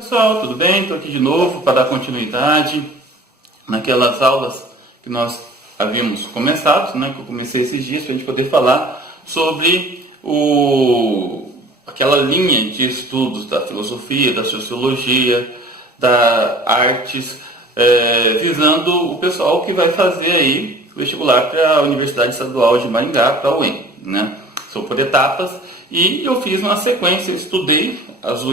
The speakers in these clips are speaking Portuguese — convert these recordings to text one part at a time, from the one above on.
Pessoal, tudo bem? Estou aqui de novo para dar continuidade naquelas aulas que nós havíamos começado, né? Que eu comecei esses dias para a gente poder falar sobre aquela linha de estudos da filosofia, da sociologia, da artes, visando o pessoal que vai fazer aí o vestibular para a Universidade Estadual de Maringá, para a UEM, né? São por etapas e eu fiz uma sequência, estudei os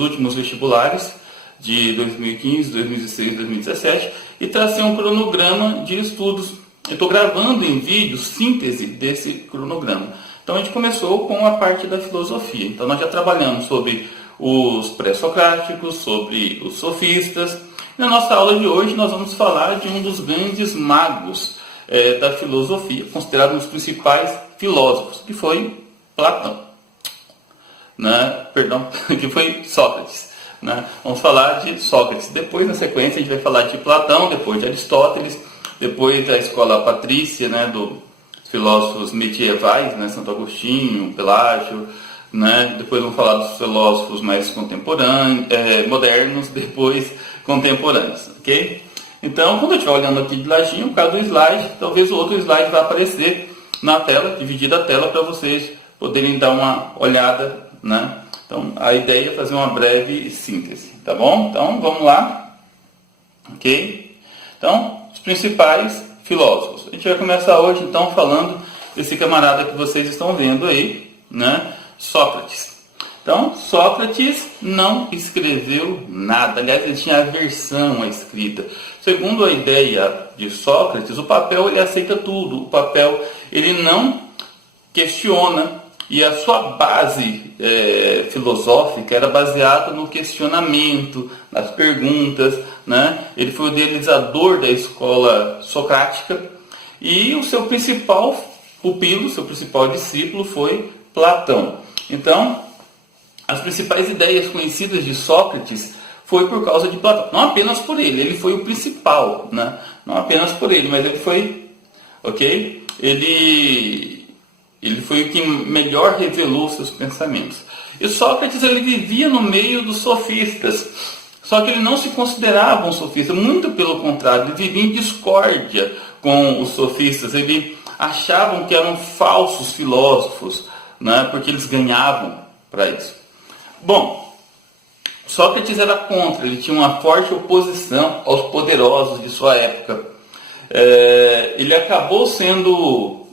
últimos vestibulares de 2015, 2016, 2017 e tracei um cronograma de estudos. Eu estou gravando em vídeo síntese desse cronograma. Então a gente começou com a parte da filosofia. Então nós já trabalhamos sobre os pré-socráticos, sobre os sofistas. Na nossa aula de hoje nós vamos falar de um dos grandes magos da filosofia, considerado um dos principais filósofos, que foi Platão. Que foi Sócrates. Vamos falar de Sócrates. Depois, na sequência, a gente vai falar de Platão, depois de Aristóteles, depois da escola patrícia, dos filósofos medievais, Santo Agostinho, Pelágio, depois vamos falar dos filósofos mais contemporâneos, modernos, depois contemporâneos, ok? Então, quando eu estiver olhando aqui de ladinho, por causa do slide, talvez o outro slide vai aparecer na tela, dividida a tela para vocês poderem dar uma olhada, Então, a ideia é fazer uma breve síntese, tá bom? Então, vamos lá, ok? Então, os principais filósofos. A gente vai começar hoje, então, falando desse camarada que vocês estão vendo aí, Sócrates. Então, Sócrates não escreveu nada, aliás, ele tinha aversão à escrita. Segundo a ideia de Sócrates, o papel ele aceita tudo, o papel ele não questiona. E a sua base filosófica era baseada no questionamento, nas perguntas, Ele foi o idealizador da escola socrática e o seu principal pupilo, seu principal discípulo foi Platão. Então, as principais ideias conhecidas de Sócrates foi por causa de Platão. Não apenas por ele foi o principal, Não apenas por ele, mas ele foi, ok? Ele foi o que melhor revelou seus pensamentos. E Sócrates ele vivia no meio dos sofistas. Só que ele não se considerava um sofista. Muito pelo contrário, ele vivia em discórdia com os sofistas. Ele achavam que eram falsos filósofos, porque eles ganhavam para isso. Bom, Sócrates era contra. Ele tinha uma forte oposição aos poderosos de sua época. Ele acabou sendo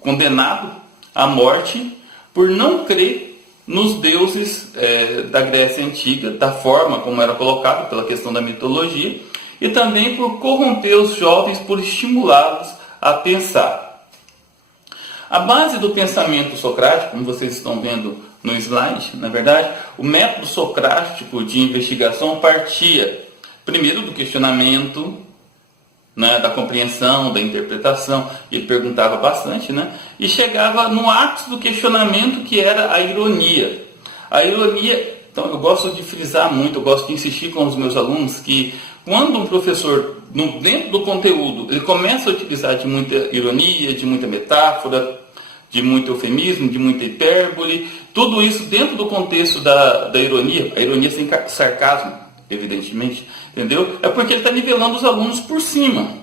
condenado à morte por não crer nos deuses da Grécia Antiga, da forma como era colocado pela questão da mitologia, e também por corromper os jovens, por estimulá-los a pensar. A base do pensamento socrático, como vocês estão vendo no slide, na verdade, o método socrático de investigação partia primeiro do questionamento, da compreensão, da interpretação, ele perguntava bastante, e chegava no ápice do questionamento, que era a ironia. A ironia, então eu gosto de frisar muito, eu gosto de insistir com os meus alunos que quando um professor, dentro do conteúdo, ele começa a utilizar de muita ironia, de muita metáfora, de muito eufemismo, de muita hipérbole, tudo isso dentro do contexto da ironia, a ironia sem sarcasmo, evidentemente, entendeu? É porque ele está nivelando os alunos por cima.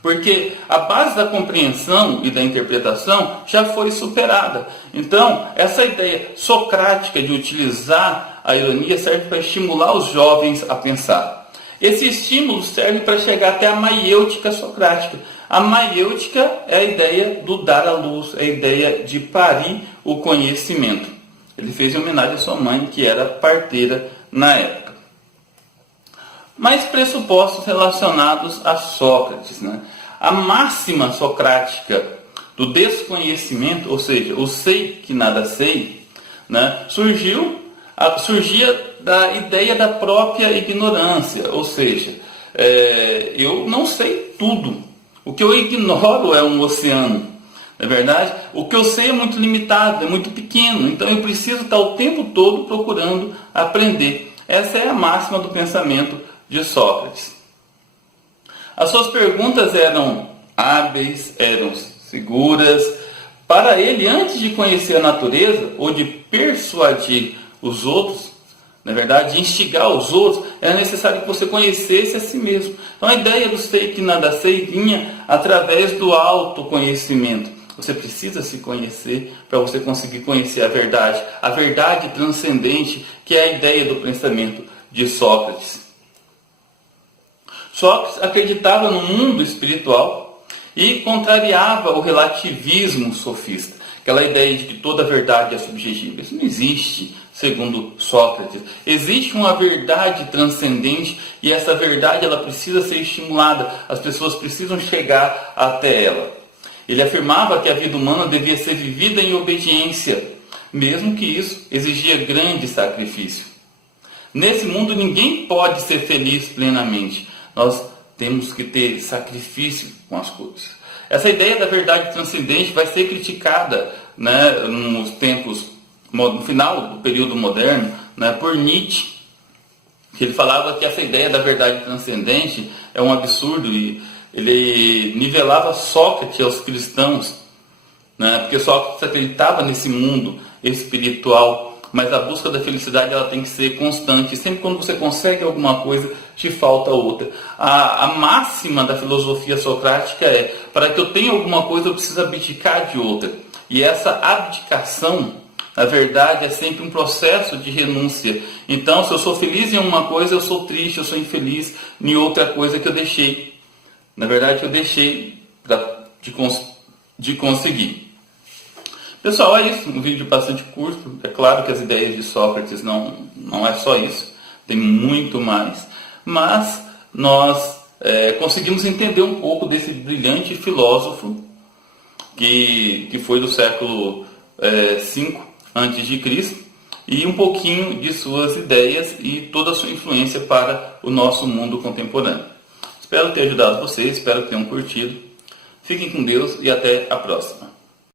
Porque a base da compreensão e da interpretação já foi superada. Então, essa ideia socrática de utilizar a ironia serve para estimular os jovens a pensar. Esse estímulo serve para chegar até a maiêutica socrática. A maiêutica é a ideia do dar à luz, é a ideia de parir o conhecimento. Ele fez em homenagem à sua mãe, que era parteira na época. Mais pressupostos relacionados a Sócrates. A máxima socrática do desconhecimento, ou seja, o sei que nada sei, surgia da ideia da própria ignorância, ou seja, eu não sei tudo. O que eu ignoro é um oceano, não é verdade? O que eu sei é muito limitado, é muito pequeno, então eu preciso estar o tempo todo procurando aprender. Essa é a máxima do pensamento de Sócrates. As suas perguntas eram hábeis, eram seguras. Para ele, antes de conhecer a natureza ou de persuadir os outros, na verdade, instigar os outros, era necessário que você conhecesse a si mesmo. Então a ideia do sei que nada sei vinha através do autoconhecimento. Você precisa se conhecer para você conseguir conhecer a verdade transcendente, que é a ideia do pensamento de Sócrates. Sócrates acreditava no mundo espiritual e contrariava o relativismo sofista, aquela ideia de que toda verdade é subjetiva. Isso não existe, segundo Sócrates. Existe uma verdade transcendente e essa verdade ela precisa ser estimulada, as pessoas precisam chegar até ela. Ele afirmava que a vida humana devia ser vivida em obediência, mesmo que isso exigia grande sacrifício. Nesse mundo ninguém pode ser feliz plenamente. Nós temos que ter sacrifício com as coisas. Essa ideia da verdade transcendente vai ser criticada, né, nos tempos, no final do período moderno, né, por Nietzsche, que ele falava que essa ideia da verdade transcendente é um absurdo e ele nivelava Sócrates aos cristãos, né, porque Sócrates acreditava nesse mundo espiritual, mas a busca da felicidade ela tem que ser constante. E sempre quando você consegue alguma coisa, te falta outra. A máxima da filosofia socrática é: para que eu tenha alguma coisa, eu preciso abdicar de outra. E essa abdicação, na verdade, é sempre um processo de renúncia. Então, se eu sou feliz em uma coisa, eu sou triste, eu sou infeliz em outra coisa que eu deixei. Na verdade, eu deixei de conseguir. Pessoal, é isso. Um vídeo bastante curto. É claro que as ideias de Sócrates não é só isso. Tem muito mais. Mas nós conseguimos entender um pouco desse brilhante filósofo que foi do século V a.C. e um pouquinho de suas ideias e toda a sua influência para o nosso mundo contemporâneo. Espero ter ajudado vocês, espero que tenham curtido. Fiquem com Deus e até a próxima.